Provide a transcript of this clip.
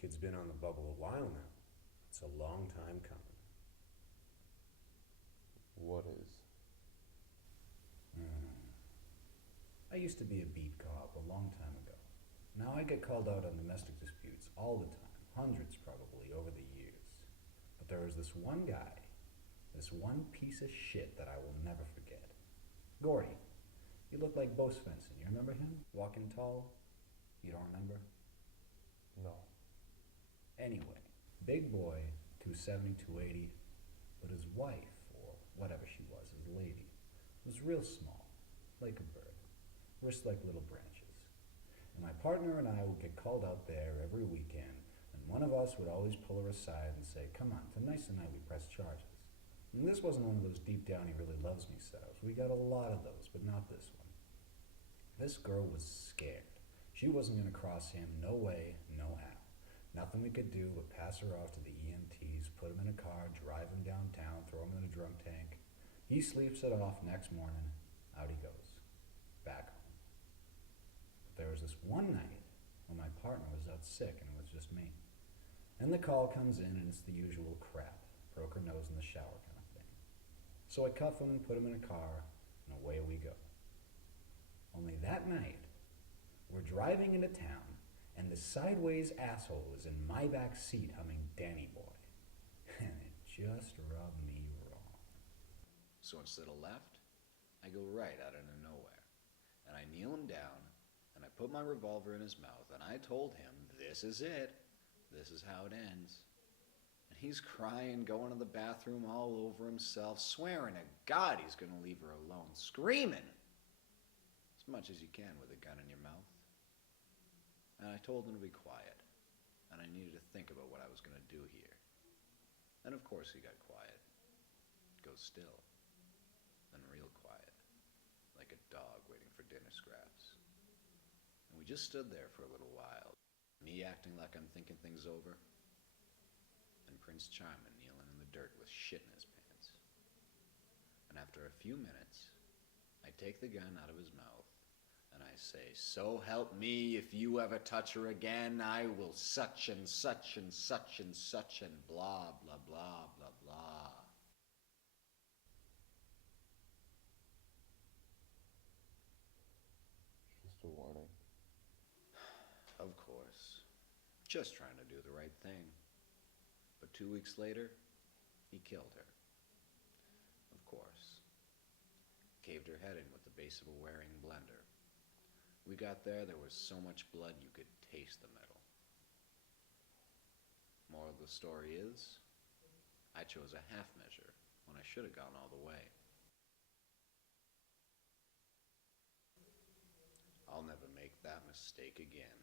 Kid's been on the bubble a while now. It's a long time coming. What is? I used to be a beat cop a long time ago. Now I get called out on domestic disputes all the time, hundreds probably over the years. But there was this one guy, this one piece of shit that I will never forget. Gordy. He looked like Bo Svensson. You remember him? Walking tall? You don't remember? No. Anyway, big boy, 270, 280, but his wife, or whatever she was, his lady, was real small, like a bird, wrists like little branches. And my partner and I would get called out there every weekend, and one of us would always pull her aside and say, "Come on, tonight's the night we press charges." And this wasn't one of those deep down he really loves me setups. We got a lot of those, but not this one. This girl was scared. She wasn't going to cross him, no way, no how. Nothing we could do but pass her off to the EMTs, put him in a car, drive him downtown, throw him in a drunk tank. He sleeps it off. Next morning, out he goes. Back home. But there was this one night when my partner was out sick and it was just me. And the call comes in and it's the usual crap. Broke her nose in the shower kind of thing. So I cuff him, put him in a car, and away we go. Only that night, we're driving into town, and the sideways asshole is in my back seat humming Danny Boy. And it just rubbed me wrong. So instead of left, I go right out into nowhere. And I kneel him down, and I put my revolver in his mouth, and I told him, "This is it. This is how it ends." And he's crying, going to the bathroom all over himself, swearing to God he's going to leave her alone, screaming as much as you can with a gun in your mouth. And I told him to be quiet, and I needed to think about what I was going to do here. And of course he got quiet, goes still, then real quiet, like a dog waiting for dinner scraps. And we just stood there for a little while, me acting like I'm thinking things over, and Prince Charming kneeling in the dirt with shit in his pants. And after a few minutes, I take the gun out of his mouth, and I say, "So help me, if you ever touch her again, I will such and such and such and such and blah, blah, blah, blah, blah." Just a warning. Of course. Just trying to do the right thing. But 2 weeks later, he killed her. Of course. Caved her head in with the base of a Waring blender. We got there was so much blood you could taste the metal. Moral of the story is, I chose a half measure when I should have gone all the way. I'll never make that mistake again.